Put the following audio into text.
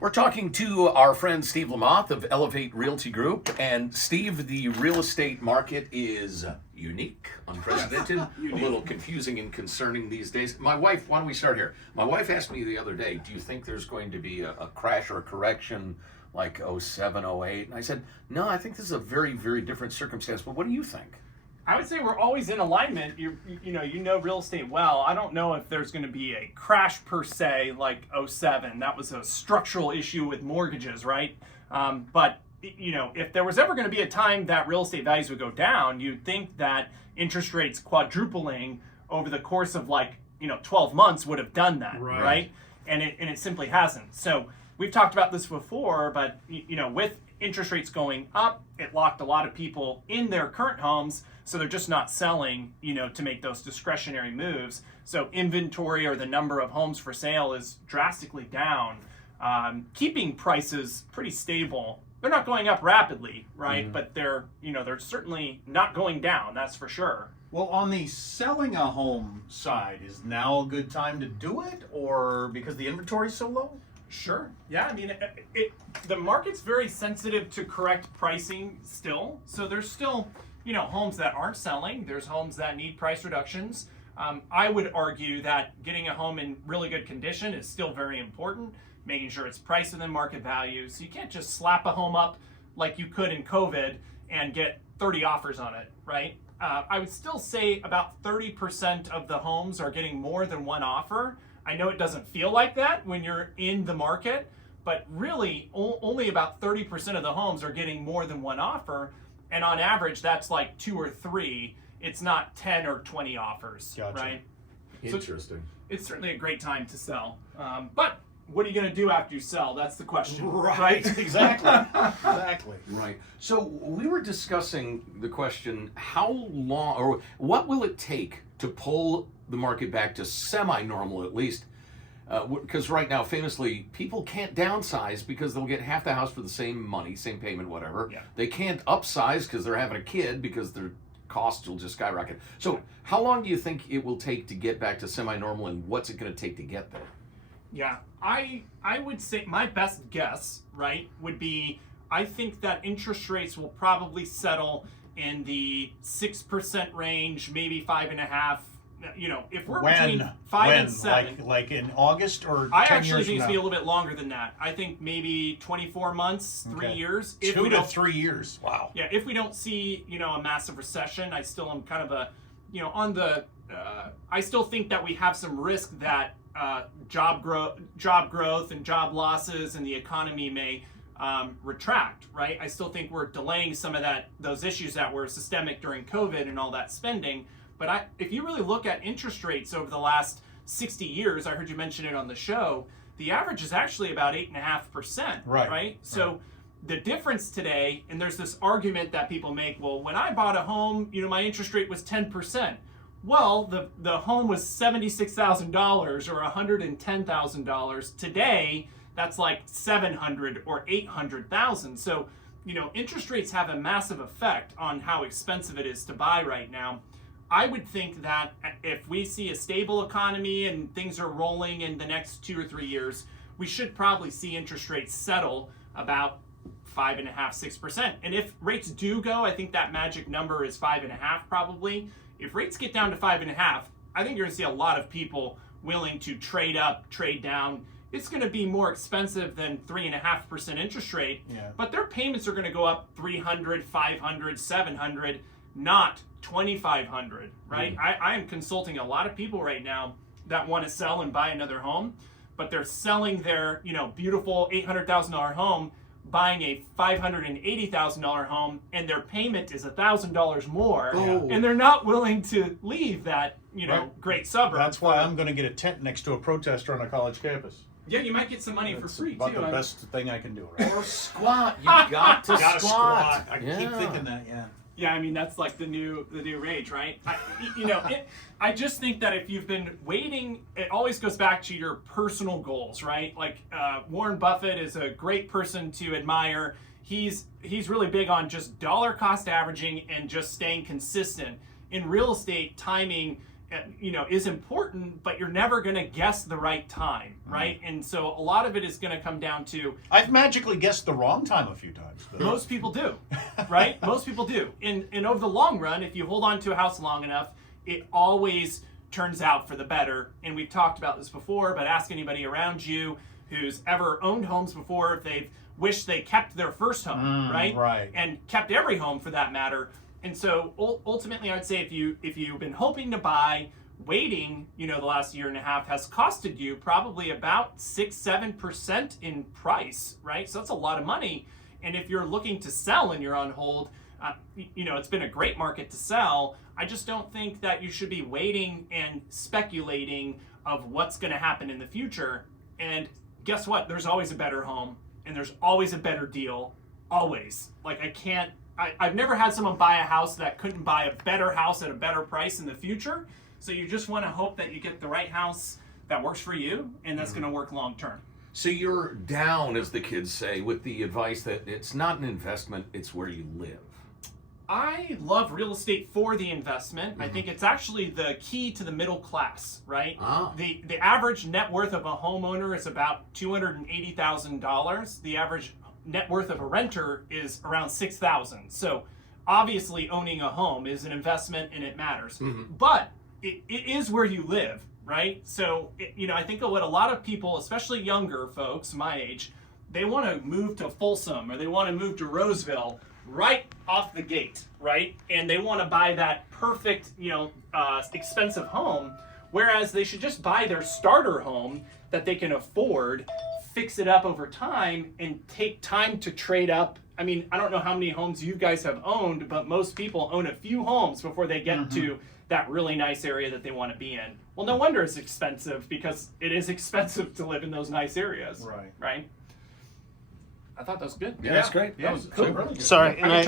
We're talking to our friend Steve Lamothe of Elevate Realty Group. And Steve, the real estate market is unique, unprecedented, a little confusing and concerning these days. My wife, why don't we start here? My wife asked me the other day, do you think there's going to be a crash or a correction like '07, '08? And I said, no, I think this is a very, very different circumstance. But what do you think? I would say we're always in alignment. You know real estate well. I don't know if there's going to be a crash per se like '07. That was a structural issue with mortgages, right? But if there was ever going to be a time that real estate values would go down, you'd think that interest rates quadrupling over the course of 12 months would have done that, right? And it simply hasn't. So we've talked about this before, but with interest rates going up, it locked a lot of people in their current homes, so they're just not selling, to make those discretionary moves. So inventory, or the number of homes for sale, is drastically down, keeping prices pretty stable. They're not going up rapidly, right? Mm-hmm. But they're certainly not going down, that's for sure. Well, on the selling a home side, is now a good time to do it, or because the inventory is so low? Sure. Yeah, I mean, the market's very sensitive to correct pricing still. So there's still, homes that aren't selling. There's homes that need price reductions. I would argue that getting a home in really good condition is still very important, making sure it's priced within market value. So you can't just slap a home up like you could in COVID and get 30 offers on it, right? I would still say about 30% of the homes are getting more than one offer. I know it doesn't feel like that when you're in the market, but really only about 30% of the homes are getting more than one offer. And on average, that's like 2 or 3. It's not 10 or 20 offers, Gotcha. Right? Interesting. So it's certainly a great time to sell. But what are you going to do after you sell? That's the question. Right. Exactly. Exactly. Right. So we were discussing the question, how long, or what will it take to pull the market back to semi-normal at least? Because right now, famously, people can't downsize because they'll get half the house for the same money, same payment, whatever. Yeah. They can't upsize because they're having a kid because their costs will just skyrocket. So how long do you think it will take to get back to semi-normal, and what's it going to take to get there? Yeah, I would say my best guess, right, would be I think that interest rates will probably settle in the 6% range, maybe 5.5%. If we're between 5 and 7, like in August or 10 I actually years think it's from be a now? little bit longer than that. I think maybe 24 months, 3 Okay. years. 2 to 3 years. Wow. Yeah, if we don't see, a massive recession, I still am kind of on the. I still think that we have some risk that job growth and job losses and the economy may retract. Right. I still think we're delaying some of those issues that were systemic during COVID and all that spending. But if you really look at interest rates over the last 60 years, I heard you mention it on the show, the average is actually about 8.5%. Right. So the difference today, and there's this argument that people make, well, when I bought a home, my interest rate was 10%. Well, the home was $76,000 or $110,000. Today, that's like $700,000 or $800,000. So, interest rates have a massive effect on how expensive it is to buy right now. I would think that if we see a stable economy and things are rolling in the next 2 or 3 years, we should probably see interest rates settle about 5.5%, 6%. And if rates do go, I think that magic number is 5.5 probably. If rates get down to 5.5, I think you're gonna see a lot of people willing to trade up, trade down. It's gonna be more expensive than 3.5% interest rate, but their payments are gonna go up $300, $500, $700, not $2,500, right? I am consulting a lot of people right now that want to sell and buy another home, but they're selling their, beautiful $800,000 home, buying a $580,000 home, and their payment is $1,000 more, and they're not willing to leave that, great suburb. That's why I'm going to get a tent next to a protester on a college campus. Yeah, you might get some money for free About too. the best thing I can do, right? Or squat. You've got to Gotta squat. I keep thinking that, Yeah, I mean that's like the new rage, right? I just think that if you've been waiting, it always goes back to your personal goals, right? Like Warren Buffett is a great person to admire. He's really big on just dollar cost averaging and just staying consistent. In real estate, timing is important, but you're never going to guess the right time, right? And so a lot of it is going to come down to I've magically guessed the wrong time a few times. most people do, right? Most people do. And over the long run, if you hold on to a house long enough, it always turns out for the better. And we've talked about this before, but ask anybody around you who's ever owned homes before if they've wished they kept their first home, right? Right. And kept every home for that matter. And so ultimately, I would say if you've been hoping to buy, waiting, the last year and a half has costed you probably about 6-7% in price, right? So that's a lot of money. And if you're looking to sell and you're on hold, it's been a great market to sell. I just don't think that you should be waiting and speculating of what's going to happen in the future. And guess what? There's always a better home, and there's always a better deal. Always. Like I've never had someone buy a house that couldn't buy a better house at a better price in the future. So you just want to hope that you get the right house that works for you, and that's going to work long term. So you're down, as the kids say, with the advice that it's not an investment, it's where you live. I love real estate for the investment. I think it's actually the key to the middle class, right? The average net worth of a homeowner is about $280,000. The average net worth of a renter is around $6,000. So obviously owning a home is an investment and it matters. But it is where you live, right? So, I think of what a lot of people, especially younger folks my age, they want to move to Folsom or they want to move to Roseville right off the gate, right? And they want to buy that perfect, expensive home, whereas they should just buy their starter home that they can afford, fix it up over time, and take time to trade up. I mean, I don't know how many homes you guys have owned, but most people own a few homes before they get to that really nice area that they want to be in. Well, no wonder it's expensive, because it is expensive to live in those nice areas. Right? I thought that was good. Yeah, that's great. Yeah, That was cool. super. Really good. Sorry, and I